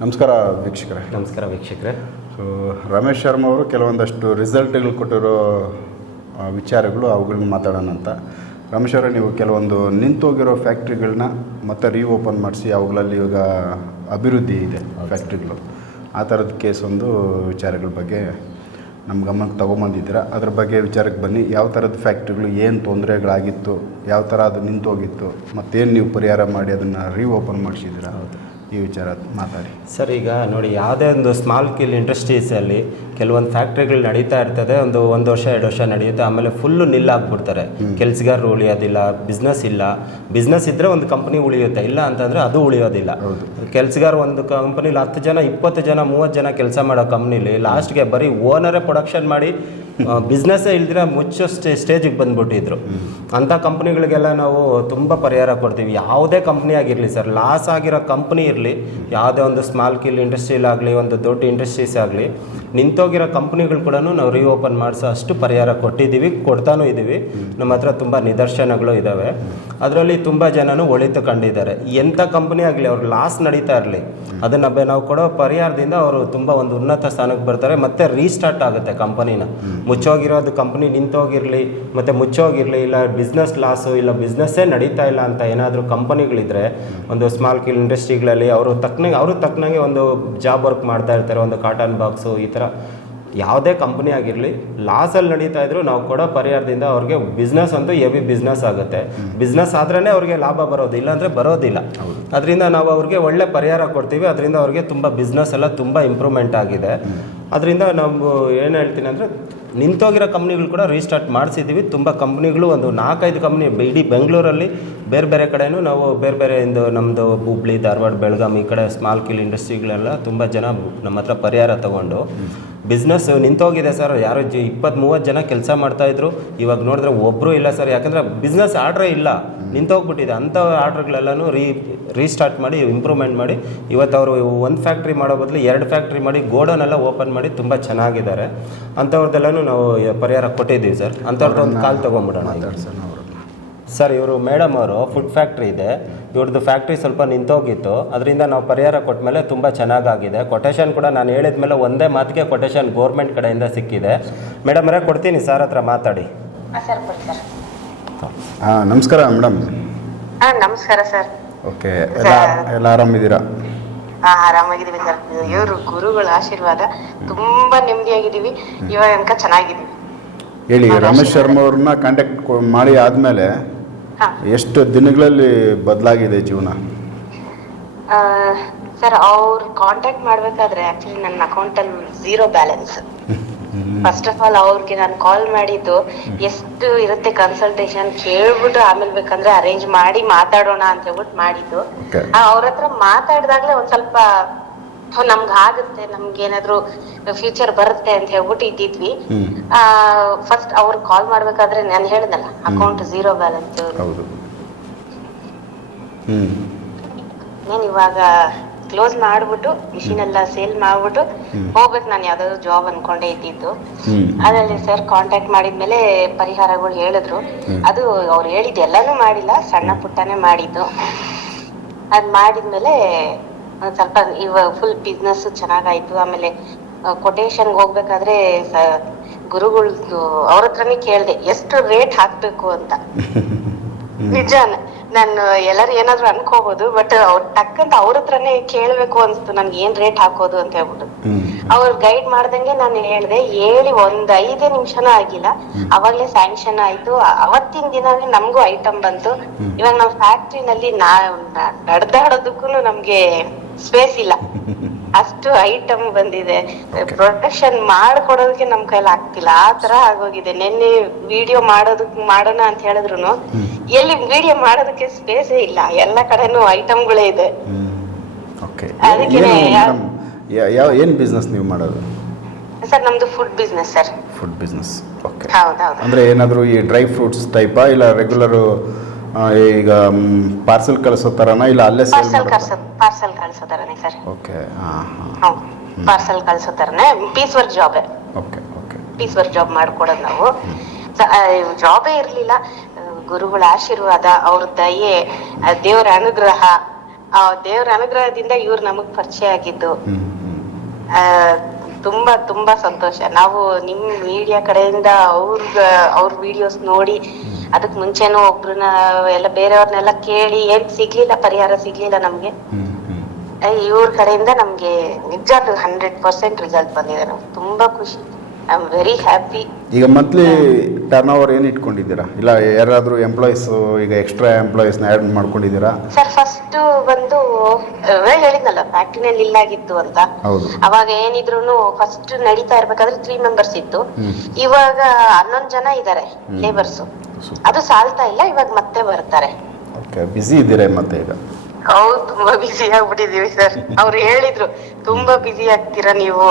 ನಮಸ್ಕಾರ ವೀಕ್ಷಕರೇ. ನಮಸ್ಕಾರ ವೀಕ್ಷಕರೇ. ಸೊ ರಮೇಶ್ ಶರ್ಮಾ ಅವರು ಕೆಲವೊಂದಷ್ಟು ರಿಸಲ್ಟ್ಗಳು ಕೊಟ್ಟಿರೋ ವಿಚಾರಗಳು ಅವುಗಳನ್ನ ಮಾತಾಡೋಣ ಅಂತ. ರಮೇಶ್ ಅವರೇ ನೀವು ಕೆಲವೊಂದು ನಿಂತೋಗಿರೋ ಫ್ಯಾಕ್ಟ್ರಿಗಳನ್ನ ಮತ್ತೆ ರೀಓಪನ್ ಮಾಡಿಸಿ ಅವುಗಳಲ್ಲಿ ಇವಾಗ ಅಭಿವೃದ್ಧಿ ಇದೆ ಫ್ಯಾಕ್ಟ್ರಿಗಳು. ಆ ಥರದ ಕೇಸ್ ಒಂದು ವಿಚಾರಗಳ ಬಗ್ಗೆ ನಮ್ಮ ಗಮನಕ್ಕೆ ತೊಗೊಂಬಂದಿದ್ದೀರಾ? ಅದ್ರ ಬಗ್ಗೆ ವಿಚಾರಕ್ಕೆ ಬನ್ನಿ. ಯಾವ ಥರದ ಫ್ಯಾಕ್ಟ್ರಿಗಳು ಏನು ತೊಂದರೆಗಳಾಗಿತ್ತು ಯಾವ ಥರ ಅದು ನಿಂತೋಗಿತ್ತು ಮತ್ತೇನು ನೀವು ಪರಿಹಾರ ಮಾಡಿ ಅದನ್ನು ರೀಓಪನ್ ಮಾಡಿಸಿದ್ದೀರಾ? ಈ ವಿಚಾರ ಮಾತಾಡಿ. ಸರ್ ಈಗ ನೋಡಿ ಯಾವುದೇ ಒಂದು ಸ್ಮಾಲ್ ಸ್ಕೇಲ್ ಇಂಡಸ್ಟ್ರೀಸಲ್ಲಿ ಕೆಲವೊಂದು ಫ್ಯಾಕ್ಟ್ರಿಗಳು ನಡೀತಾ ಇರ್ತದೆ ಒಂದು ಒಂದು ವರ್ಷ ಎರಡು ವರ್ಷ ನಡೆಯುತ್ತೆ ಆಮೇಲೆ ಫುಲ್ಲು ನಿಲ್ಲಾಕ್ಬಿಡ್ತಾರೆ ಕೆಲಸಗಾರರು ಉಳಿಯೋದಿಲ್ಲ ಬಿಸ್ನೆಸ್ ಇಲ್ಲ. ಬಿಸ್ನೆಸ್ ಇದ್ದರೆ ಒಂದು ಕಂಪ್ನಿ ಉಳಿಯುತ್ತೆ ಇಲ್ಲ ಅಂತಂದರೆ ಅದು ಉಳಿಯೋದಿಲ್ಲ. ಕೆಲಸಗಾರ ಒಂದು ಕಂಪ್ನಿಲಿ ಹತ್ತು ಜನ ಇಪ್ಪತ್ತು ಜನ ಮೂವತ್ತು ಜನ ಕೆಲಸ ಮಾಡೋ ಕಂಪ್ನಿಲಿ ಲಾಸ್ಟ್ಗೆ ಬರೀ ಓನರೇ ಪ್ರೊಡಕ್ಷನ್ ಮಾಡಿ ಬಿಸ್ನೆಸ್ಸೇ ಇಲ್ದಿರ ಮುಚ್ಚೋ ಸ್ಟೇ ಸ್ಟೇಜಿಗೆ ಬಂದ್ಬಿಟ್ಟಿದ್ರು. ಅಂಥ ಕಂಪ್ನಿಗಳಿಗೆಲ್ಲ ನಾವು ತುಂಬ ಪರಿಹಾರ ಕೊಡ್ತೀವಿ. ಯಾವುದೇ ಕಂಪ್ನಿ ಆಗಿರಲಿ ಸರ್ ಲಾಸ್ ಆಗಿರೋ ಕಂಪ್ನಿ ಇರಲಿ ಯಾವುದೇ ಒಂದು ಸ್ಮಾಲ್ ಕಿಲ್ ಇಂಡಸ್ಟ್ರೀಲಾಗಲಿ ಒಂದು ದೊಡ್ಡ ಇಂಡಸ್ಟ್ರೀಸ್ ಆಗಲಿ ನಿಂತೋಗಿರೋ ಕಂಪ್ನಿಗಳು ಕೂಡ ನಾವು ರೀಓಪನ್ ಮಾಡಿಸೋ ಅಷ್ಟು ಪರಿಹಾರ ಕೊಟ್ಟಿದ್ದೀವಿ, ಕೊಡ್ತಾನೂ ಇದ್ದೀವಿ. ನಮ್ಮ ಹತ್ರ ತುಂಬ ನಿದರ್ಶನಗಳು ಇದ್ದಾವೆ. ಅದರಲ್ಲಿ ತುಂಬ ಜನನು ಒಳಿತು ಕಂಡಿದ್ದಾರೆ. ಎಂಥ ಕಂಪ್ನಿ ಆಗಲಿ, ಅವ್ರು ಲಾಸ್ ನಡೀತಾ ಇರಲಿ, ಅದನ್ನು ನಾವು ಕೊಡೋ ಪರಿಹಾರದಿಂದ ಅವರು ತುಂಬ ಒಂದು ಉನ್ನತ ಸ್ಥಾನಕ್ಕೆ ಬರ್ತಾರೆ. ಮತ್ತೆ ರೀಸ್ಟಾರ್ಟ್ ಆಗುತ್ತೆ ಕಂಪನಿನ. ಮುಚ್ಚೋಗಿರೋದು ಕಂಪ್ನಿ ನಿಂತೋಗಿರಲಿ, ಮತ್ತು ಮುಚ್ಚೋಗಿರಲಿ, ಇಲ್ಲ ಬಿಸ್ನೆಸ್ ಲಾಸು ಇಲ್ಲ ಬಿಸ್ನೆಸ್ಸೇ ನಡೀತಾ ಇಲ್ಲ ಅಂತ ಏನಾದರೂ ಕಂಪನಿಗಳಿದ್ರೆ, ಒಂದು ಸ್ಮಾಲ್ ಕಿಲ್ ಇಂಡಸ್ಟ್ರಿಗಳಲ್ಲಿ ಅವರು ತಕ್ಕನಾಗೆ ಅವರು ತಕ್ಕನಾಗೆ ಒಂದು ಜಾಬ್ ವರ್ಕ್ ಮಾಡ್ತಾ ಇರ್ತಾರೆ. ಒಂದು ಕಾಟನ್ ಬಾಕ್ಸು ಈ ಥರ ಯಾವುದೇ ಕಂಪ್ನಿ ಆಗಿರಲಿ ಲಾಸಲ್ಲಿ ನಡೀತಾ ಇದ್ರು ನಾವು ಕೊಡೋ ಪರಿಹಾರದಿಂದ ಅವ್ರಿಗೆ ಬಿಸ್ನೆಸ್ ಅಂತೂ ಹೆವಿ ಬಿಸ್ನೆಸ್ ಆಗುತ್ತೆ. ಬಿಸ್ನೆಸ್ ಆದ್ರೇ ಅವ್ರಿಗೆ ಲಾಭ ಬರೋದು ಇಲ್ಲಾಂದರೆ ಬರೋದಿಲ್ಲ. ಅದರಿಂದ ನಾವು ಅವ್ರಿಗೆ ಒಳ್ಳೆ ಪರಿಹಾರ ಕೊಡ್ತೀವಿ ಅದರಿಂದ ಅವ್ರಿಗೆ ತುಂಬ ಬಿಸ್ನೆಸ್ ಎಲ್ಲ ತುಂಬ ಇಂಪ್ರೂವ್ಮೆಂಟ್ ಆಗಿದೆ. ಅದರಿಂದ ನಾವು ಏನು ಹೇಳ್ತೀನಿ ಅಂದರೆ ನಿಂತೋಗಿರೋ ಕಂಪ್ನಿಗಳು ಕೂಡ ರೀಸ್ಟಾರ್ಟ್ ಮಾಡಿಸಿದ್ದೀವಿ ತುಂಬ ಕಂಪ್ನಿಗಳು ಒಂದು ನಾಲ್ಕೈದು ಕಂಪ್ನಿ ಇಡೀ ಬೆಂಗಳೂರಲ್ಲಿ ಬೇರೆ ಬೇರೆ ಕಡೆಯೂ ನಾವು ಬೇರೆ ಬೇರೆ ಇಂದು ನಮ್ಮದು ಹುಬ್ಳಿ, ಧಾರವಾಡ, ಬೆಳಗಾಂ ಈ ಕಡೆ ಸ್ಮಾಲ್ ಕಿಲ್ ಇಂಡಸ್ಟ್ರಿಗಳೆಲ್ಲ ತುಂಬ ಜನ ನಮ್ಮ ಹತ್ರ ಪರಿಹಾರ ತಗೊಂಡು ಬಿಸ್ನೆಸ್ ನಿಂತೋಗಿದೆ ಸರ್ ಯಾರು ಜಿ ಇಪ್ಪತ್ತು ಮೂವತ್ತು ಜನ ಕೆಲಸ ಮಾಡ್ತಾಯಿದ್ರು ಇವಾಗ ನೋಡಿದ್ರೆ ಒಬ್ಬರು ಇಲ್ಲ ಸರ್ ಯಾಕಂದರೆ ಬಿಸ್ನೆಸ್ ಆರ್ಡ್ರೇ ಇಲ್ಲ. ನಿಂತೋಗ್ಬಿಟ್ಟಿದೆ. ಅಂಥ ಆರ್ಡ್ರ್ಗಳೆಲ್ಲನೂ ರೀ ರೀಸ್ಟಾರ್ಟ್ ಮಾಡಿ ಇಂಪ್ರೂವ್ಮೆಂಟ್ ಮಾಡಿ ಇವತ್ತು ಅವರು ಒಂದು ಫ್ಯಾಕ್ಟ್ರಿ ಮಾಡೋ ಬದಲು ಎರಡು ಫ್ಯಾಕ್ಟ್ರಿ ಮಾಡಿ ಗೋಡೌನ್ ಎಲ್ಲ ಓಪನ್ ಮಾಡಿ ತುಂಬ ಚೆನ್ನಾಗಿದ್ದಾರೆ. ಅಂಥವ್ರದ್ದೆಲ್ಲನೂ ನಾವು ಪರಿಹಾರ ಕೊಟ್ಟಿದ್ದೀವಿ ಸರ್. ಅಂಥವ್ರದ್ದು ಒಂದು ಕಾಲ್ ತೊಗೊಂಬಿಡೋಣ ಸರ್ ಸರ್ ಇವರು ಮೇಡಮ್ ಅವರು ಫುಡ್ ಫ್ಯಾಕ್ಟ್ರಿ ಇದೆ. ಇವ್ರದ್ದು ಫ್ಯಾಕ್ಟ್ರಿ ಸ್ವಲ್ಪ ನಿಂತೋಗಿತ್ತು. ಅದರಿಂದ ನಾವು ಪರಿಹಾರ ಕೊಟ್ಟ ಮೇಲೆ ತುಂಬ ಚೆನ್ನಾಗಾಗಿದೆ. ಕೊಟೇಶನ್ ಕೂಡ ನಾನು ಹೇಳಿದ ಮೇಲೆ ಒಂದೇ ಮಾತಿಗೆ ಕೊಟೇಶನ್ ಗೋರ್ಮೆಂಟ್ ಕಡೆಯಿಂದ ಸಿಕ್ಕಿದೆ. ಮೇಡಮ್ ಅವರೇ ಕೊಡ್ತೀನಿ ಸರ್ ಹತ್ರ ಮಾತಾಡಿ. ಹಾಂ ನಮಸ್ಕಾರ ಮೇಡಮ್. ಹಾಂ ನಮಸ್ಕಾರ ಸರ್. ಓಕೆ ಎಲ್ಲ ಎಲ್ಲ ಆರಾಮಿದ್ದೀರಾ? ಹಾಂ ಆರಾಮಾಗಿದ್ದೀವಿ ಸರ್. ಇವರು ಗುರುಗಳ ಆಶೀರ್ವಾದ ತುಂಬಾ ನೆಮ್ಮದಿಯಾಗಿದ್ದೀವಿ. ಇವಾಗ ತನಕ ಚೆನ್ನಾಗಿದ್ದೀವಿ. ಹೇಳಿ ರಮೇಶ್ ಶರ್ಮಾ ಅವ್ರನ್ನ ಕಾಂಟ್ಯಾಕ್ಟ್ ಮಾಡಿ ಆದಮೇಲೆ ಹಾಂ. ಎಷ್ಟು ದಿನಗಳಲ್ಲಿ ಬದಲಾಗಿದೆ ಜೀವನ? ಸರ್ ಅವ್ರು ಕಾಂಟ್ಯಾಕ್ಟ್ ಮಾಡ್ಬೇಕಾದ್ರೆ ಆಕ್ಚುಲಿ ನನ್ನ ಅಕೌಂಟಲ್ಲಿ zero balance first of all ಅವ್ರಿಗೆ ನಾನು ಕಾಲ್ ಮಾಡಿದ್ದು ಎಷ್ಟು ಇರುತ್ತೆ ಕನ್ಸಲ್ಟೇಷನ್ ಕೇಳ್ಬಿಟ್ಟು ಆಮೇಲೆ ಬೇಕಂದ್ರೆ ಅರೇಂಜ್ ಮಾಡಿ ಮಾತಾಡೋಣ ಅಂತ ಹೇಳ್ಬಿಟ್ಟು ಮಾಡಿದ್ದು. ಅವ್ರ ಹತ್ರ ಮಾತಾಡಿದಾಗ್ಲೇ ಒಂದ್ ಸ್ವಲ್ಪ ನಮ್ಗ್ ಆಗುತ್ತೆ ನಮ್ಗೆ ಏನಾದ್ರು ಫ್ಯೂಚರ್ ಬರುತ್ತೆ ಅಂತ ಹೇಳ್ಬಿಟ್ಟು ಇದ್ದಿದ್ವಿ. ಆ ಫಸ್ಟ್ ಅವ್ರಿಗೆ ಕಾಲ್ ಮಾಡ್ಬೇಕಾದ್ರೆ ನಾನು ಹೇಳ್ದಲ್ಲ ಅಕೌಂಟ್ ಝೀರೋ ಬ್ಯಾಲೆನ್ಸ್ ನಾನು ಇವಾಗ ಕ್ಲೋಸ್ ಮಾಡ್ಬಿಟ್ಟು ಮಿಷಿನ್ ಎಲ್ಲ ಸೇಲ್ ಮಾಡ್ಬಿಟ್ಟು ಹೋಗ್ಬೇಕು ನಾನು ಯಾವ್ದಾದ್ರು ಜಾಬ್ ಅನ್ಕೊಂಡೇ ಇದ್ದಿದ್ದು. ಅದ್ರಲ್ಲಿ ಸರ್ ಕಾಂಟ್ಯಾಕ್ಟ್ ಮಾಡಿದ್ಮೇಲೆ ಪರಿಹಾರಗಳು ಹೇಳಿದ್ರು. ಅದು ಅವ್ರು ಹೇಳಿದ್ದು ಎಲ್ಲಾನು ಮಾಡಿಲ್ಲ ಸಣ್ಣ ಪುಟ್ಟನೆ ಮಾಡಿದ್ದು. ಅದ್ ಮಾಡಿದ್ಮೇಲೆ ಒಂದ್ ಸ್ವಲ್ಪ ಇವಾಗ ಫುಲ್ ಬಿಸ್ನೆಸ್ ಚೆನ್ನಾಗಾಯ್ತು. ಆಮೇಲೆ ಕೊಟೇಶನ್ ಹೋಗ್ಬೇಕಾದ್ರೆ ಗುರುಗಳ್ದು ಅವ್ರ ಹತ್ರನೇ ಕೇಳ್ದೆ ಎಷ್ಟು ರೇಟ್ ಹಾಕ್ಬೇಕು? ಅಂತ. ನಿಜ ನಾನು ಎಲ್ಲರೂ ಏನಾದ್ರು ಅನ್ಕೋಬಹುದು ಬಟ್ ಅವ್ರ ತಕ್ಕಂತ ಅವ್ರ ಹತ್ರನೇ ಕೇಳ್ಬೇಕು ಅನ್ಸ್ತು ನನ್ಗೆ ಏನ್ ರೇಟ್ ಹಾಕೋದು ಅಂತ ಹೇಳ್ಬಿಟ್ಟು. ಅವ್ರು ಗೈಡ್ ಮಾಡ್ದಂಗೆ ನಾನು ಹೇಳ್ದೆ ಹೇಳಿ ಒಂದ್ ಐದೇ ನಿಮಿಷನೂ ಆಗಿಲ್ಲ. ಅವಾಗ್ಲೇ ಸ್ಯಾಂಕ್ಷನ್ ಆಯ್ತು. ಅವತ್ತಿನ ದಿನನೇ ನಮಗೂ ಐಟಮ್ ಬಂತು. ಇವಾಗ ನಾವು ಫ್ಯಾಕ್ಟ್ರಿನಲ್ಲಿ ನಾ ನಡೆದಾಡೋದಕ್ಕೂ ನಮ್ಗೆ ಸ್ಪೇಸ್ ಇಲ್ಲ. ಅಷ್ಟು ಐಟಮ್ ಬಂದಿದೆ. ಪ್ರೊಡಕ್ಷನ್ ಮಾಡ್ಕೊಡೋದಕ್ಕೆ ನಮ್ ಕೈಲಿ ಆಗ್ತಿಲ್ಲ. ಆ ತರ ಆಗೋಗಿದೆ. ನಿನ್ನೆ ವಿಡಿಯೋ ಮಾಡೋದಕ್ ಮಾಡೋಣ ಅಂತ ಹೇಳಿದ್ರು ಎಲ್ಲಿ ವಿಡಿಯೋ ಮಾಡೋದಕ್ಕೆ ಸ್ಪೇಸ್ ಇಲ್ಲ. ಎಲ್ಲ ಕಡೆನೂ ಐಟಮ್ಗಳೇ ಇದೆ. ಯಾವ ಏನು ಬಿಸ್ನೆಸ್ ನೀವು ಮಾಡೋದು? ಸರ್ ನಮ್ದು food business sir. Food business okay ಹೌದೌದು ಅಂದ್ರೆ ಏನಾದರೂ ಈ ಡ್ರೈ ಫ್ರೂಟ್ಸ್ ಟೈಪಾ ಇಲ್ಲ ರೆಗ್ಯುಲರು ಈಗ ಪಾರ್ಸೆಲ್ ಕಳಿಸೋ ಥರನಾ ಇಲ್ಲ ಅಲ್ಲೇ ಸೇಲ್ ಪಾರ್ಸಲ್ ಕಳ್ಸೋ ಪಾರ್ಸಲ್ ಕಳ್ಸೋ ಸರ್. ಓಕೆ ಹಾಂ ಪಾರ್ಸೆಲ್ ಕಳ್ಸೋ ತರನೇ piece work job okay okay piece work job ಮಾಡ್ಕೊಡೋದು ನಾವು. ಜಾಬೇ ಇರಲಿಲ್ಲ. ಗುರುಗಳ ಆಶೀರ್ವಾದ ಅವ್ರ ದಯೆ ದೇವರ ಅನುಗ್ರಹ. ದೇವರ ಅನುಗ್ರಹದಿಂದ ಇವ್ರು ನಮಗ್ ಪರಿಚಯ ಆಗಿದ್ದು. ತುಂಬಾ ತುಂಬಾ ಸಂತೋಷ. ನಾವು ನಿಮ್ ಮೀಡಿಯಾ ಕಡೆಯಿಂದ ಅವ್ರ ಅವ್ರ ವಿಡಿಯೋಸ್ ನೋಡಿ ಅದಕ್ ಮುಂಚೆನೂ ಒಬ್ರನ್ನ ಎಲ್ಲ ಬೇರೆಯವ್ರನ್ನೆಲ್ಲ ಕೇಳಿ ಏನ್ ಸಿಗ್ಲಿಲ್ಲ ಪರಿಹಾರ ಸಿಗ್ಲಿಲ್ಲ ನಮ್ಗೆ. ಇವ್ರ ಕಡೆಯಿಂದ ನಮ್ಗೆ ನಿಜ ಹಂಡ್ರೆಡ್ ಪರ್ಸೆಂಟ್ ರಿಸಲ್ಟ್ ಬಂದಿದೆ ನಮ್ಗೆ. ತುಂಬಾ ಖುಷಿ. ಐ ಆಮ್ ವೆರಿ ಹ್ಯಾಪಿ ಈಗ ಮಂತ್ಲಿ ಟರ್ನ್ ಓವರ್ ಏನು ಇಟ್ಕೊಂಡಿದ್ದೀರಾ? ಇಲ್ಲ ಯಾರಾದರೂ ಎಂಪ್ಲಾಯೀಸ್ ಈಗ ಎಕ್ಸ್ಟ್ರಾ ಎಂಪ್ಲಾಯೀಸ್ನ ಆ್ಯಡ್ ಮಾಡ್ಕೊಂಡಿದ್ದೀರಾ? ಸರ್ ಫಸ್ಟ್ ಬಂದು ಹೇಳಿದ್ನಲ್ಲ ಫ್ಯಾಕ್ಟ್ರಿನಲ್ಲಿ ಇಲ್ಲಾಗಿತ್ತು ಅಂತ. ಹೌದು. ಅವಾಗ ಏನಿದ್ರು ಫಸ್ಟ್ ನಡೀತಾ ಇರ್ಬೇಕಾದ್ರೆ ತ್ರೀ ಮೆಂಬರ್ಸ್ ಇತ್ತು. ಇವಾಗ ಹನ್ನೊಂದು ಜನ ಇದ್ದಾರೆ ಲೇಬರ್ಸ್ ಅದು ಸಾಲ್ತಾ ಇಲ್ಲ ಇವಾಗ ಮತ್ತೆ ಬರ್ತಾರೆ. ಓಕೆ ಬ್ಯುಸಿ ಇದ್ದೀರಾ ಮತ್ತೆ ಈಗ? ಹೌದು ತುಂಬಾ ಬಿಸಿ ಆಗ್ಬಿಟ್ಟಿದೀವಿ ಸರ್ ಅವ್ರು ಹೇಳಿದ್ರು ತುಂಬಾ ಬಿಸಿ ಆಗ್ತೀರಾ ನೀವು?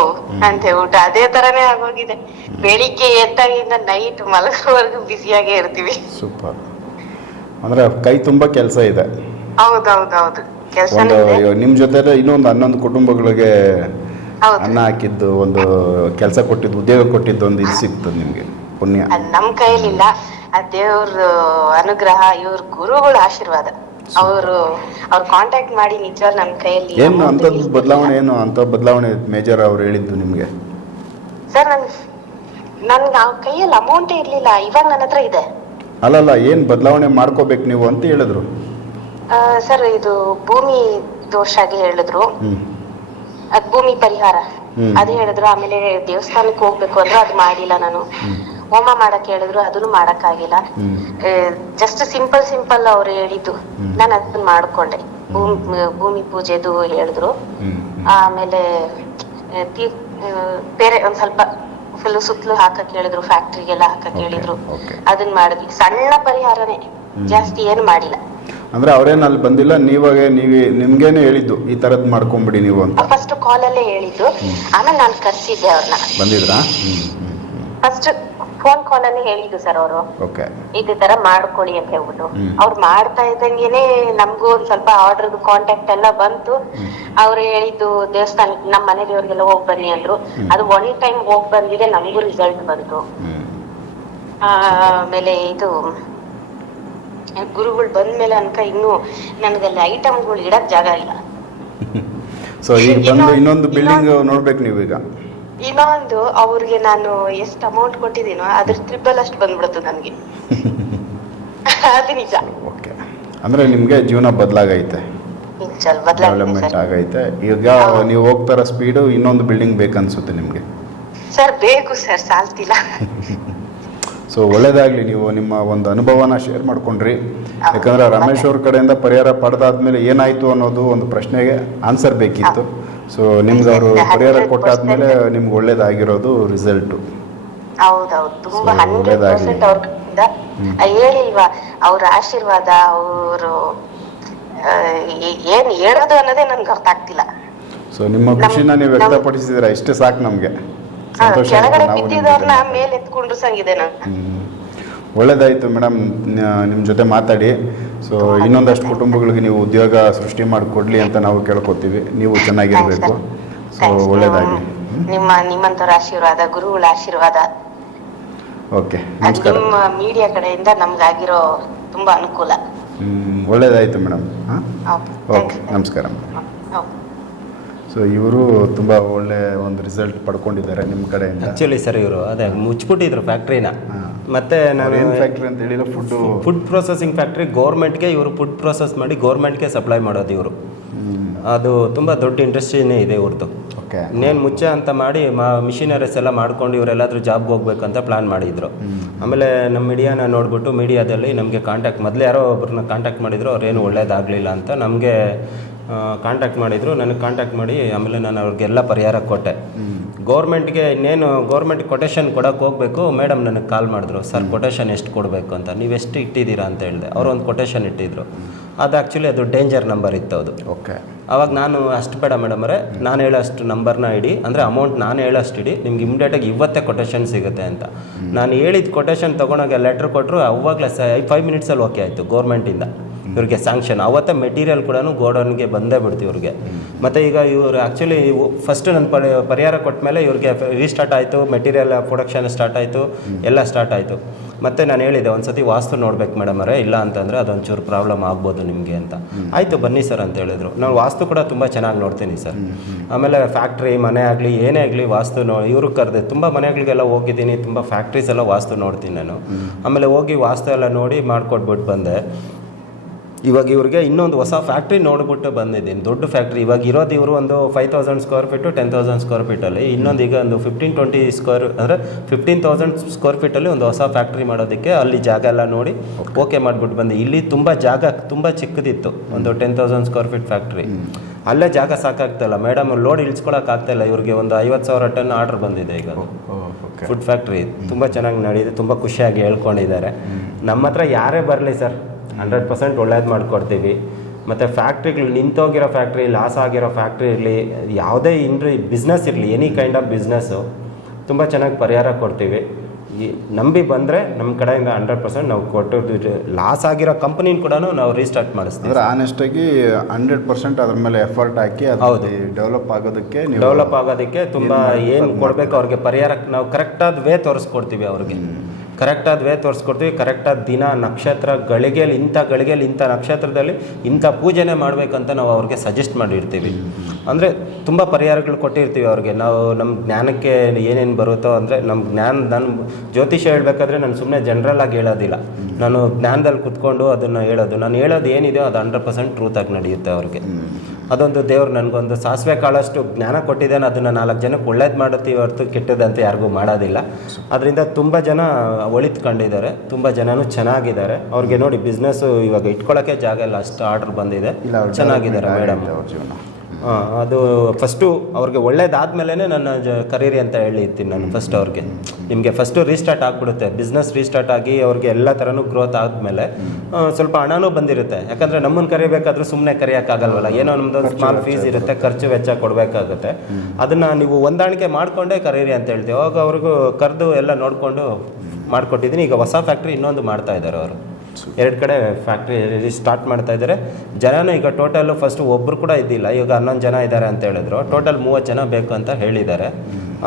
ಅಂತ ಹೇಳ್ಬಿಟ್ಟು ಅದೇ ತರನೇ ಆಗೋಗಿದೆ. ಬೆಳಿಗ್ಗೆ ಎದ್ದಾಗಿಂದ ನೈಟ್ ಮಲಗೋವರೆಗೂ ಬಿಸಿಯಾಗೇ ಇರ್ತೀವಿ. ಸೂಪರ್. ಅಂದ್ರೆ ಕೈ ತುಂಬಾ ಕೆಲಸ ಇದೆ. ಹೌದೌದೌದು. ಒಂದು ಇದೆ. ಇವಾಗ ನಿಮ್ಮ ಜೊತೆ ಇನ್ನೊಂದು ಹನ್ನೊಂದು ಕುಟುಂಬಗಳಿಗೆ ಅನ್ನ ಹಾಕಿದ್ದು ಒಂದು ಕೆಲಸ ಕೊಟ್ಟಿದ್ದು ಉದ್ಯೋಗ ಕೊಟ್ಟಿದ್ದು ಒಂದು ಇದು ಸಿಕ್ತದೆ ನಿಮ್ಗೆ ಪುಣ್ಯ. ನಮ್ ಕೈಲಿಲ್ಲ ಆ ದೇವ್ರ ಅನುಗ್ರಹ ಇವ್ರ ಗುರುಗಳ ಆಶೀರ್ವಾದ. ಅವರು ಅವ್ರ ಕಾಂಟ್ಯಾಕ್ಟ್ ಮಾಡಿ ನಿಜವಾಗ್ ನಮ್ ಕೈಯಲ್ಲಿ ಏನು ಅಂಥದ್ದು ಬದಲಾವಣೆ ಏನು? ಅಂತ ಬದಲಾವಣೆ ಮೇಜರ್ ಅವ್ರು ಹೇಳಿದ್ದು ನಿಮಗೆ? ಸರ್ ನನ್ ನನ್ಗೆ ಅವ್ರ ಕೈಯಲ್ಲಿ ಅಮೌಂಟೇ ಇರ್ಲಿಲ್ಲ. ಇವಾಗ ನನ್ನ ಹತ್ರ ಇದೆ. ಅಲ್ಲಲ್ಲ ಏನು ಬದಲಾವಣೆ ಮಾಡ್ಕೋಬೇಕು ನೀವು ಅಂತ ಹೇಳಿದ್ರು. ಸರ್ ಇದು ಭೂಮಿ ದೋಷಾಗಿ ಹೇಳಿದ್ರು. ಹ್ಞೂ ಅದ್ ಭೂಮಿ ಪರಿಹಾರ. ಹ್ಮ್. ಅದು ಹೇಳಿದ್ರು. ಆಮೇಲೆ ದೇವಸ್ಥಾನಕ್ಕೆ ಹೋಗ್ಬೇಕು ಅಂದ್ರೆ ಅದು ಮಾಡಿಲ್ಲ ನಾನು. ಹೋಮ. ಮಾಡಕ್ ಹೇಳಿದ್ರು ಅದನ್ನು ಮಾಡಕ್ ಆಗಿಲ್ಲ ಹ್ಞೂ ಜಸ್ಟ್ ಸಿಂಪಲ್ ಸಿಂಪಲ್ ಅವ್ರು ಹೇಳಿದ್ದು. ಹ್ಮ್. ನಾನು ಅದನ್ನ ಮಾಡ್ಕೊಂಡೆ. ಭೂಮಿ ಭೂಮಿ ಪೂಜೆದು ಹೇಳಿದ್ರು. ಆಮೇಲೆ ಬೇರೆ ಒಂದ್ ಸ್ವಲ್ಪ ಫುಲ್ ಸುತ್ತಲೂ ಹಾಕಕ್ ಹೇಳಿದ್ರು ಫ್ಯಾಕ್ಟ್ರಿಗೆಲ್ಲ ಹಾಕಕ್ ಹೇಳಿದ್ರು. ಅದನ್ನ ಮಾಡಿದ್ವಿ. ಸಣ್ಣ ಪರಿಹಾರನೇ. ಜಾಸ್ತಿ ಏನು ಮಾಡಿಲ್ಲ. ಅಂದ್ರೆ ಅವ್ರೇನ್ ಅಲ್ಲಿ ಬಂದಿಲ್ಲ ನೀವಾಗ ನೀವೇ ನಿಮ್ಗೇನೆ ಹೇಳಿದ್ದು ಈ ತರದ್ ಮಾಡ್ಕೊಂಬಿಡಿ ನೀವು ಅಂತ. ಫಸ್ಟ್ ಕಾಲಲ್ಲೇ ಹೇಳಿದ್ದು. ಆಮೇಲೆ ನಾನು ಕರ್ಸಿದ್ದೆ ಅವ್ರನ್ನ ಬಂದಿದ್ರಾ? ಫಸ್ಟ್ ಫೋನ್ ಕಾಲ್ ಅಲ್ಲಿ ಹೇಳಿದ್ದು ಸರ್ ಅವರು. ಓಕೆ ಇದೇ ತರ ಮಾಡ್ಕೊಳ್ಳಿ ಅಂತ ಹೇಳ್ಬಿಟ್ಟು. ಅವ್ರು ಮಾಡ್ತಾ ಇದ್ದಂಗೆನೆ ನಮ್ಗೂ ಒಂದ್ ಸ್ವಲ್ಪ ಆರ್ಡರ್ ಕಾಂಟ್ಯಾಕ್ಟ್ ಎಲ್ಲ ಬಂತು. ಅವ್ರು ಹೇಳಿದ್ದು ದೇವಸ್ಥಾನ ನಮ್ಮ ಮನೆ ದೇವ್ರಿಗೆಲ್ಲ ಹೋಗ್ ಬನ್ನಿ ಅಂದ್ರು. ಅದು ಒನ್ ಟೈಮ್ ಹೋಗ್ ಬಂದಿದೆ ನಮಗೂ ರಿಸಲ್ಟ್ ಬಂತು. ಆಮೇಲೆ ಇದು ಗುರುಗಳು ಬಂದ್ಮೇಲೆ ಅನ್ಕ ಇನ್ನು ನನಗಲ್ಲಿ ಐಟಮ್ಗಳು ಇಡಕ್ ಜಾಗ ಇಲ್ಲ. ಸೊ ಈಗ ಬಂದು ಇನ್ನೊಂದು- ಬಿಲ್ಡಿಂಗ್ ನೋಡ್ಬೇಕು ನೀವೀಗ. ಇನ್ನೊಂದು ಅವ್ರಿಗೆ ನಾನು ಎಷ್ಟು ಅಮೌಂಟ್ ಕೊಟ್ಟಿದ್ದೀನೋ ಅದ್ರ ತ್ರಿಬಲ್ ಅಷ್ಟು ಬಂದ್ಬಿಡ್ತು ನನಗೆ. ಅದು ನಿಜ. ಓಕೆ. ಅಂದರೆ ನಿಮಗೆ ಜೀವನ ಬದಲಾಗೈತೆ. ನಿಜ ಬದಲಾಗಿದೆ ಡೆವಲಪ್ಮೆಂಟ್ ಸರ್. ಆಗೈತೆ. ಈಗ ನೀವು ಹೋಗ್ತಾರ ಸ್ಪೀಡು ಇನ್ನೊಂದು ಬಿಲ್ಡಿಂಗ್ ಬೇಕನ್ಸುತ್ತೆ ನಿಮಗೆ. ಸರ್ ಬೇಕು ಸರ್ ಸಾಲ್ತಿಲ್ಲ. ಸೊ ಒಳ್ಳೇದಾಗಲಿ ನೀವು ನಿಮ್ಮ ಒಂದು ಅನುಭವನ ಶೇರ್ ಮಾಡ್ಕೊಂಡ್ರಿ. ಯಾಕಂದ್ರೆ ರಮೇಶ್ ಅವ್ರ ಕಡೆಯಿಂದ ಪರಿಹಾರ ಪಡೆದಾದ್ಮೇಲೆ ಏನಾಯ್ತು ಅನ್ನೋದು ಒಂದು ಪ್ರಶ್ನೆಗೆ ಆನ್ಸರ್ ಬೇಕಿತ್ತು. ಸೊ ನಿಮ್ಗೆ ಅವರು ಪರಿಹಾರ ಕೊಟ್ಟಾದ್ಮೇಲೆ ನಿಮ್ಗೆ ಒಳ್ಳೇದಾಗಿರೋದು ರಿಸಲ್ಟ್ ಹೌದೌದು ತುಂಬಾ ಹಂಡ್ರೆಡ್. ಪರ್ಸೆಂಟ್ ಅವ್ರ ಕಡೆಯಿಂದ ಆ, ಹೇಳಿಲ್ವಾ ಅವ್ರ ಆಶೀರ್ವಾದ ಅವರು ಏನ್ ಹೇಳೋದು ಅನ್ನೋದೇ ನನ್ಗೆ ಅರ್ಥ ಆಗ್ತಿಲ್ಲ. ಸೊ ನಿಮ್ಮ ಖುಷಿನ ನೀವು ವ್ಯಕ್ತಪಡಿಸಿದ್ದೀರಾ? ಇಷ್ಟೇ ಸಾಕು ನಮಗೆ. ಕೆಳಗಡೆ ಬಿದ್ದಿದ್ದವ್ರನ್ನ. ಮೇಲೆ ಎತ್ಕೊಂಡ್ರು ಸಂಗಿದೆ ನಾನು ಒಳ್ಳೇದಾಯಿತು ಮೇಡಮ್ ನಿಮ್ಮ ಜೊತೆ ಮಾತಾಡಿ. ಸೊ ಇನ್ನೊಂದಷ್ಟು ಕುಟುಂಬಗಳಿಗೆ ನೀವು ಉದ್ಯೋಗ ಸೃಷ್ಟಿ ಮಾಡಿಕೊಡ್ಲಿ ಅಂತ ನಾವು ಕೇಳ್ಕೊತೀವಿ. ನೀವು ಚೆನ್ನಾಗಿರಬೇಕು. ಸೊ. ಒಳ್ಳೇದಾಗಲಿ. ನಿಮ್ಮ ನಿಮ್ಮಂತರ ಆಶೀರ್ವಾದ ಗುರುಗಳ ಆಶೀರ್ವಾದ. ಓಕೆ ನಮಸ್ಕಾರ. ನಿಮ್ಮ ಮೀಡಿಯಾ ಕಡೆಯಿಂದ ನಮ್ಗಾಗಿರೋ ತುಂಬಾ ಅನುಕೂಲ. ಒಳ್ಳೇದಾಯಿತು ಮೇಡಮ್. ಹಾಂ? ಓಕೆ ನಮಸ್ಕಾರ. ಸೊ ಇವರು ತುಂಬ ಒಳ್ಳೆ ಒಂದು ರಿಸಲ್ಟ್ ಪಡ್ಕೊಂಡಿದ್ದಾರೆ ನಿಮ್ಮ ಕಡೆ ಆ್ಯಕ್ಚುಲಿ ಸರ್ ಇವರು ಅದೇ ಮುಚ್ಚಿಬಿಟ್ಟಿದ್ರು ಫ್ಯಾಕ್ಟ್ರಿನ ಮತ್ತೆ ನಾನು ಏನು ಫ್ಯಾಕ್ಟ್ರಿ ಅಂತ ಹೇಳಿಲ್ಲ ಫುಡ್ಡು ಫುಡ್ ಪ್ರೊಸೆಸಿಂಗ್ ಫ್ಯಾಕ್ಟ್ರಿ ಗೌರ್ಮೆಂಟ್ಗೆ ಇವರು ಫುಡ್ ಪ್ರೊಸೆಸ್ ಮಾಡಿ ಗೌರ್ಮೆಂಟ್ಗೆ ಸಪ್ಲೈ ಮಾಡೋದು ಇವರು. ಅದು ತುಂಬ ದೊಡ್ಡ ಇಂಡಸ್ಟ್ರಿನೇ ಇದೆ ಇವ್ರದ್ದು ಓಕೆ ಇನ್ನೇನು ಮುಚ್ಚೆ ಅಂತ ಮಾಡಿ ಮಾ ಮಿಷಿನರೀಸ್ ಎಲ್ಲ ಮಾಡ್ಕೊಂಡು ಇವರೆಲ್ಲಾದ್ರೂ ಜಾಬ್ಗೆ ಹೋಗ್ಬೇಕಂತ ಪ್ಲಾನ್ ಮಾಡಿದ್ರು. ಆಮೇಲೆ ನಮ್ಮ ಮೀಡಿಯಾನ ನೋಡ್ಬಿಟ್ಟು ಮೀಡಿಯಾದಲ್ಲಿ ನಮಗೆ ಕಾಂಟ್ಯಾಕ್ಟ್ ಮೊದಲು ಯಾರೋ ಒಬ್ಬರನ್ನ ಕಾಂಟ್ಯಾಕ್ಟ್ ಮಾಡಿದ್ರು ಅವ್ರೇನು ಒಳ್ಳೇದಾಗಲಿಲ್ಲ ಅಂತ ನಮಗೆ ಕಾಂಟ್ಯಾಕ್ಟ್ ಮಾಡಿದರು. ನನಗೆ ಕಾಂಟ್ಯಾಕ್ಟ್ ಮಾಡಿ ಆಮೇಲೆ ನಾನು ಅವ್ರಿಗೆಲ್ಲ ಪರಿಹಾರ ಕೊಟ್ಟೆ. ಗೌರ್ಮೆಂಟ್ಗೆ ಇನ್ನೇನು ಗೌರ್ಮೆಂಟ್ ಕೊಟೇಶನ್ ಕೊಡೋಕೆ ಹೋಗಬೇಕು. ಮೇಡಮ್ ನನಗೆ ಕಾಲ್ ಮಾಡಿದ್ರು. ಸರ್ ಕೊಟೇಶನ್ ಎಷ್ಟು ಕೊಡಬೇಕು ಅಂತ. ನೀವು ಎಷ್ಟು ಇಟ್ಟಿದ್ದೀರಾ ಅಂತ ಹೇಳಿದೆ. ಅವರು ಒಂದು ಕೊಟೇಷನ್ ಇಟ್ಟಿದ್ರು. ಅದು ಆ್ಯಕ್ಚುಲಿ ಅದು ಡೇಂಜರ್ ನಂಬರ್ ಇತ್ತು ಅದು. ಓಕೆ ಅವಾಗ ನಾನು ಅಷ್ಟು ಬೇಡ ಮೇಡಮರೇ ನಾನು ಹೇಳೋಷ್ಟು ನಂಬರ್ನ ಇಡಿ. ಅಂದರೆ ಅಮೌಂಟ್ ನಾನು ಹೇಳೋಷ್ಟು ಇಡಿ. ನಿಮ್ಗೆ ಇಮಿಡಿಯೇಟಾಗಿ ಇವತ್ತೇ ಕೊಟೇಷನ್ ಸಿಗುತ್ತೆ ಅಂತ. ನಾನು ಹೇಳಿದ ಕೊಟೇಶನ್ ತೊಗೊಂಡೋಗಿ ಲೆಟ್ರ್ ಕೊಟ್ಟರು ಅವಾಗಲೇ ಸೈ ಫೈವ್ ಮಿನಿಟ್ಸಲ್ಲಿ ಓಕೆ ಆಯಿತು ಗೌರ್ಮೆಂಟಿಂದ ಇವ್ರಿಗೆ ಸ್ಯಾಂಕ್ಷನ್ ಅವತ್ತೇ ಮೆಟೀರಿಯಲ್ ಕೂಡ ಗೋಡೌನ್ಗೆ ಬಂದೇ ಬಿಡ್ತೀವಿ ಇವ್ರಿಗೆ. ಮತ್ತು ಈಗ ಇವರು ಆ್ಯಕ್ಚುಲಿ ಫಸ್ಟ್ ನನ್ನ ಪರಿ, ಪರಿಹಾರ ಕೊಟ್ಟ ಮೇಲೆ ಇವ್ರಿಗೆ ರೀಸ್ಟಾರ್ಟ್ ಆಯಿತು ಮೆಟೀರಿಯಲ್ ಪ್ರೊಡಕ್ಷನ್ ಸ್ಟಾರ್ಟ್ ಆಯಿತು, ಎಲ್ಲ ಸ್ಟಾರ್ಟ್ ಆಯಿತು. ಮತ್ತೆ ನಾನು ಹೇಳಿದೆ, ಒಂದ್ಸತಿ ವಾಸ್ತು ನೋಡ್ಬೇಕು ಮೇಡಮ್ ಅವರೇ, ಇಲ್ಲ ಅಂತಂದರೆ ಅದೊಂಚೂರು ಪ್ರಾಬ್ಲಮ್ ಆಗ್ಬೋದು ನಿಮಗೆ ಅಂತ. ಆಯಿತು ಬನ್ನಿ ಸರ್ ಅಂತ ಹೇಳಿದ್ರು. ನಾನು ವಾಸ್ತು ಕೂಡ ತುಂಬ ಚೆನ್ನಾಗಿ ನೋಡ್ತೀನಿ ಸರ್. ಆಮೇಲೆ ಫ್ಯಾಕ್ಟ್ರಿ ಮನೆ ಆಗಲಿ, ಏನೇ ಆಗಲಿ ವಾಸ್ತು ನೋ, ಇವರು ಕರೆದೆ, ತುಂಬ ಮನೆಗಳಿಗೆಲ್ಲ ಹೋಗಿದ್ದೀನಿ, ತುಂಬ ಫ್ಯಾಕ್ಟ್ರೀಸ್ ಎಲ್ಲ ವಾಸ್ತು ನೋಡ್ತೀನಿ ನಾನು. ಆಮೇಲೆ ಹೋಗಿ ವಾಸ್ತು ಎಲ್ಲ ನೋಡಿ ಮಾಡ್ಕೊಟ್ಬಿಟ್ಟು ಬಂದೆ. ಇವಾಗ ಇವ್ರಿಗೆ ಇನ್ನೊಂದು ಹೊಸ ಫ್ಯಾಕ್ಟ್ರಿ ನೋಡ್ಬಿಟ್ಟು ಬಂದಿದ್ದೀನಿ. ದೊಡ್ಡ ಫ್ಯಾಕ್ಟ್ರಿ ಇವಾಗ ಇರೋದು ಇವರು ಒಂದು five thousand square feet ten thousand square ಫೀಟಲ್ಲಿ ಇನ್ನೊಂದು ಈಗ ಒಂದು ಫಿಫ್ಟೀನ್ ಟ್ವೆಂಟಿ ಸ್ಕ್ವೇರ್ ಅಂದರೆ ಫಿಫ್ಟೀನ್ ತೌಸಂಡ್ ಸ್ಕ್ವೇರ್ ಫೀಟಲ್ಲಿ ಒಂದು ಹೊಸ ಫ್ಯಾಕ್ಟ್ರಿ ಮಾಡೋದಕ್ಕೆ ಅಲ್ಲಿ ಜಾಗ ಎಲ್ಲ ನೋಡಿ ಓಕೆ ಮಾಡಿಬಿಟ್ಟು ಬಂದೆ. ಇಲ್ಲಿ ತುಂಬ ಜಾಗ ತುಂಬ ಚಿಕ್ಕದಿತ್ತು. ಒಂದು ten thousand square feet factory ಅಲ್ಲೇ ಜಾಗ ಸಾಕಾಗ್ತಾಯಿಲ್ಲ ಮೇಡಮ್ ಲೋಡ್ ಇಳಿಸ್ಕೊಳಕ್ಕೆ ಇಲ್ಲ ಇವ್ರಿಗೆ ಒಂದು ಐವತ್ತು ಸಾವಿರ ಟನ್ ಆರ್ಡರ್ ಬಂದಿದೆ ಈಗ. ಫುಡ್ ಫ್ಯಾಕ್ಟ್ರಿ ತುಂಬ ಚೆನ್ನಾಗಿ ನಡೆಯಿದೆ ತುಂಬ ಖುಷಿಯಾಗಿ ಹೇಳ್ಕೊಂಡಿದ್ದಾರೆ. ನಮ್ಮ ಹತ್ರ ಯಾರೇ ಬರಲಿ ಸರ್ ಹಂಡ್ರೆಡ್ ಪರ್ಸೆಂಟ್ ಒಳ್ಳೇದು ಮಾಡಿಕೊಡ್ತೀವಿ. ಮತ್ತು ಫ್ಯಾಕ್ಟ್ರಿಗಳು ನಿಂತೋಗಿರೋ ಫ್ಯಾಕ್ಟ್ರಿ ಲಾಸ್ ಆಗಿರೋ ಫ್ಯಾಕ್ಟ್ರಿ ಇರಲಿ ಯಾವುದೇ ಇನ್ರಿ ಬಿಸ್ನೆಸ್ ಇರಲಿ ಎನಿ ಕೈಂಡ್ ಆಫ್ ಬಿಸ್ನೆಸ್ಸು ತುಂಬ ಚೆನ್ನಾಗಿ ಪರಿಹಾರ ಕೊಡ್ತೀವಿ. ಈ ನಂಬಿ ಬಂದರೆ ನಮ್ಮ ಕಡೆಯಿಂದ ಹಂಡ್ರೆಡ್ ಪರ್ಸೆಂಟ್ ನಾವು ಕೊಟ್ಟು ಲಾಸ್ ಆಗಿರೋ ಕಂಪ್ನಿನ ಕೂಡ ನಾವು ರೀಸ್ಟಾರ್ಟ್ ಮಾಡಿಸ್ತೀವಿ. ಅಂದರೆ ಆನೆಸ್ಟಾಗಿ ಹಂಡ್ರೆಡ್ ಪರ್ಸೆಂಟ್ ಅದ್ರ ಮೇಲೆ ಎಫರ್ಟ್ ಹಾಕಿ ಹೌದು. ಡೆವಲಪ್ ಆಗೋದಕ್ಕೆ ಡೆವಲಪ್ ಆಗೋದಕ್ಕೆ ತುಂಬ ಏನು ಕೊಡಬೇಕು ಅವ್ರಿಗೆ ಪರಿಹಾರಕ್ಕೆ ನಾವು ಕರೆಕ್ಟಾದ ವೇ ತೋರಿಸ್ಕೊಡ್ತೀವಿ ಅವ್ರಿಗೆ. ಕರೆಕ್ಟಾದ ವೇ ತೋರಿಸ್ಕೊಡ್ತೀವಿ, ಕರೆಕ್ಟಾದ ದಿನ, ನಕ್ಷತ್ರ ಗಳಿಗೆಯಲ್ಲಿ ಇಂಥ ಗಳಿಗೆಯಲ್ಲಿ ಇಂಥ ನಕ್ಷತ್ರದಲ್ಲಿ ಇಂಥ ಪೂಜೆನೆ ಮಾಡಬೇಕಂತ ನಾವು ಅವ್ರಿಗೆ ಸಜೆಸ್ಟ್ ಮಾಡಿರ್ತೀವಿ. ಅಂದರೆ ತುಂಬ ಪರಿಹಾರಗಳು ಕೊಟ್ಟಿರ್ತೀವಿ ಅವ್ರಿಗೆ. ನಾವು ನಮ್ಮ ಜ್ಞಾನಕ್ಕೆ ಏನೇನು ಬರುತ್ತೋ, ಅಂದರೆ ನಮ್ಮ ಜ್ಞಾನ, ನಾನು ಜ್ಯೋತಿಷ್ಯ ಹೇಳಬೇಕಾದ್ರೆ ನಾನು ಸುಮ್ಮನೆ ಜನರಲ್ ಆಗಿ ಹೇಳೋದಿಲ್ಲ. ನಾನು ಜ್ಞಾನದಲ್ಲಿ ಕುತ್ಕೊಂಡು ಅದನ್ನು ಹೇಳೋದು. ನಾನು ಹೇಳೋದು ಏನಿದೆಯೋ ಅದು ಹಂಡ್ರೆಡ್ ಪರ್ಸೆಂಟ್ ಟ್ರೂತಾಗಿ ನಡೆಯುತ್ತೆ ಅವ್ರಿಗೆ. ಅದೊಂದು ದೇವ್ರು ನನಗೊಂದು ಸಾಸಿವೆ ಕಾಳಷ್ಟು ಜ್ಞಾನ ಕೊಟ್ಟಿದ್ದಾನೆ ಅದನ್ನು ನಾಲ್ಕು ಜನಕ್ಕೆ ಒಳ್ಳೇದು ಮಾಡುತ್ತೀವಿ ಹೊರತು ಕೆಟ್ಟದಂತ ಯಾರಿಗೂ ಮಾಡೋದಿಲ್ಲ. ಅದರಿಂದ ತುಂಬ ಜನ ಒಳಿತ್ಕೊಂಡಿದ್ದಾರೆ. ತುಂಬ ಜನನೂ ಚೆನ್ನಾಗಿದ್ದಾರೆ. ಅವ್ರಿಗೆ ನೋಡಿ ಬಿಸ್ನೆಸ್ಸು ಇವಾಗ ಇಟ್ಕೊಳ್ಳೋಕ್ಕೆ ಜಾಗ ಇಲ್ಲ. ಅಷ್ಟು ಆರ್ಡ್ರ್ ಬಂದಿದೆ. ಅವ್ರ ಚೆನ್ನಾಗಿದ್ದಾರೆ ಮೇಡಮ್ ಅದು ಫಸ್ಟು ಅವ್ರಿಗೆ ಒಳ್ಳೇದಾದ್ಮೇಲೆ ನನ್ನ ಜ ಕರೀರಿ ಅಂತ ಹೇಳಿರ್ತೀನಿ ನಾನು ಫಸ್ಟ್ ಅವ್ರಿಗೆ. ನಿಮಗೆ ಫಸ್ಟು ರೀಸ್ಟಾರ್ಟ್ ಆಗಿಬಿಡುತ್ತೆ. ಬಿಸ್ನೆಸ್ ರೀಸ್ಟಾರ್ಟ್ ಆಗಿ ಅವ್ರಿಗೆ ಎಲ್ಲ ಥರನೂ ಗ್ರೋತ್ ಆದಮೇಲೆ ಸ್ವಲ್ಪ ಹಣನೂ ಬಂದಿರುತ್ತೆ. ಯಾಕಂದರೆ ನಮ್ಮನ್ನು ಕರಿಬೇಕಾದ್ರೂ ಸುಮ್ಮನೆ ಕರೆಯೋಕ್ಕಾಗಲ್ವಲ್ಲ. ಏನೋ ನಮ್ಮದು ಸ್ಮಾಲ್ ಫೀಸ್ ಇರುತ್ತೆ ಖರ್ಚು ವೆಚ್ಚ ಕೊಡಬೇಕಾಗುತ್ತೆ. ಅದನ್ನು ನೀವು ಹೊಂದಾಣಿಕೆ ಮಾಡಿಕೊಂಡೇ ಕರೀರಿ ಅಂತ ಹೇಳ್ತೀವಿ. ಅವಾಗ ಅವ್ರಿಗೂ ಕರೆದು ಎಲ್ಲ ನೋಡಿಕೊಂಡು ಮಾಡಿಕೊಟ್ಟಿದ್ದೀನಿ. ಈಗ ಹೊಸ ಫ್ಯಾಕ್ಟ್ರಿ ಇನ್ನೊಂದು ಮಾಡ್ತಾ ಇದ್ದಾರೆ ಅವರು. ಎರಡು ಕಡೆ ಫ್ಯಾಕ್ಟ್ರಿ ಸ್ಟಾರ್ಟ್ ಮಾಡ್ತಾ ಇದ್ದಾರೆ. ಜನನೂ ಈಗ ಟೋಟಲ್ ಫಸ್ಟ್ ಒಬ್ಬರು ಕೂಡ ಇದ್ದಿಲ್ಲ. ಈಗ ಹನ್ನೊಂದು ಜನ ಇದ್ದಾರೆ ಅಂತ ಹೇಳಿದ್ರು. ಟೋಟಲ್ ಮೂವತ್ತು ಜನ ಬೇಕು ಅಂತ ಹೇಳಿದ್ದಾರೆ.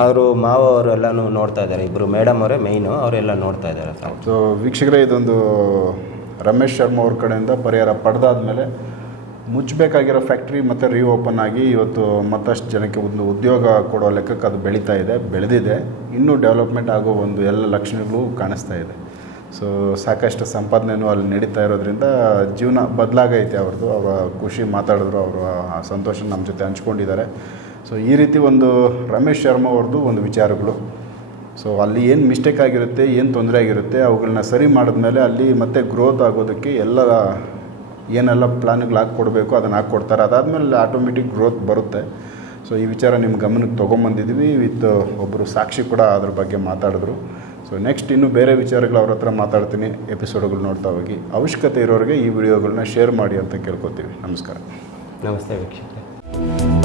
ಅವರು ಮಾವ ಅವರು ಎಲ್ಲನೂ ನೋಡ್ತಾ ಇದ್ದಾರೆ. ಇಬ್ಬರು ಮೇಡಮ್ ಅವರೇ ಮೇಯ್ನು ಅವರೆಲ್ಲ ನೋಡ್ತಾ ಇದ್ದಾರೆ ಸೊ ವೀಕ್ಷಕರೇ, ಇದೊಂದು ರಮೇಶ್ ಶರ್ಮಾ ಅವ್ರ ಕಡೆಯಿಂದ ಪರಿಹಾರ ಪಡೆದಾದ್ಮೇಲೆ ಮುಚ್ಚಬೇಕಾಗಿರೋ ಫ್ಯಾಕ್ಟ್ರಿ ಮತ್ತು ರೀಓಪನ್ ಆಗಿ ಇವತ್ತು ಮತ್ತಷ್ಟು ಜನಕ್ಕೆ ಒಂದು ಉದ್ಯೋಗ ಕೊಡೋ ಲೆಕ್ಕಕ್ಕೆ ಅದು ಬೆಳೀತಾ ಇದೆ, ಬೆಳೆದಿದೆ. ಇನ್ನೂ ಡೆವಲಪ್ಮೆಂಟ್ ಆಗೋ ಒಂದು ಎಲ್ಲ ಲಕ್ಷಣಗಳು ಕಾಣಿಸ್ತಾ ಇದೆ. ಸೊ ಸಾಕಷ್ಟು ಸಂಪಾದನೆಯೂ ಅಲ್ಲಿ ನಡೀತಾ ಇರೋದ್ರಿಂದ ಜೀವನ ಬದಲಾಗೈತೆ ಅವ್ರದ್ದು. ಅವರ ಖುಷಿ ಮಾತಾಡಿದ್ರು, ಅವರ ಸಂತೋಷ ನಮ್ಮ ಜೊತೆ ಹಂಚ್ಕೊಂಡಿದ್ದಾರೆ. ಸೊ ಈ ರೀತಿ ಒಂದು ರಮೇಶ್ ಶರ್ಮಾ ಅವ್ರದ್ದು ಒಂದು ವಿಚಾರಗಳು. ಸೊ ಅಲ್ಲಿ ಏನು ಮಿಸ್ಟೇಕ್ ಆಗಿರುತ್ತೆ, ಏನು ತೊಂದರೆ ಆಗಿರುತ್ತೆ ಅವುಗಳನ್ನ ಸರಿ ಮಾಡಿದ್ಮೇಲೆ ಅಲ್ಲಿ ಮತ್ತೆ ಗ್ರೋತ್ ಆಗೋದಕ್ಕೆ ಎಲ್ಲ ಏನೆಲ್ಲ ಪ್ಲಾನ್ಗಳು ಹಾಕ್ಕೊಡ್ಬೇಕು, ಅದನ್ನು ಹಾಕ್ಕೊಡ್ತಾರೆ. ಅದಾದಮೇಲೆ ಆಟೋಮೆಟಿಕ್ ಗ್ರೋತ್ ಬರುತ್ತೆ. ಸೊ ಈ ವಿಚಾರ ನಿಮ್ಮ ಗಮನಕ್ಕೆ ತೊಗೊಂಬಂದಿದ್ವಿ. ವಿತ್ ಒಬ್ಬರು ಸಾಕ್ಷಿ ಕೂಡ ಅದ್ರ ಬಗ್ಗೆ ಮಾತಾಡಿದ್ರು. ಸೊ ನೆಕ್ಸ್ಟ್ ಇನ್ನೂ ಬೇರೆ ವಿಚಾರಗಳು ಅವ್ರ ಹತ್ರ ಮಾತಾಡ್ತೀನಿ ಎಪಿಸೋಡ್ಗಳು ನೋಡ್ತಾ ಹೋಗಿ. ಅವಶ್ಯಕತೆ ಇರೋರಿಗೆ ಈ ವಿಡಿಯೋಗಳನ್ನ ಶೇರ್ ಮಾಡಿ ಅಂತ ಕೇಳ್ಕೊತೀವಿ. ನಮಸ್ಕಾರ. ನಮಸ್ತೆ ವೀಕ್ಷಕರೇ.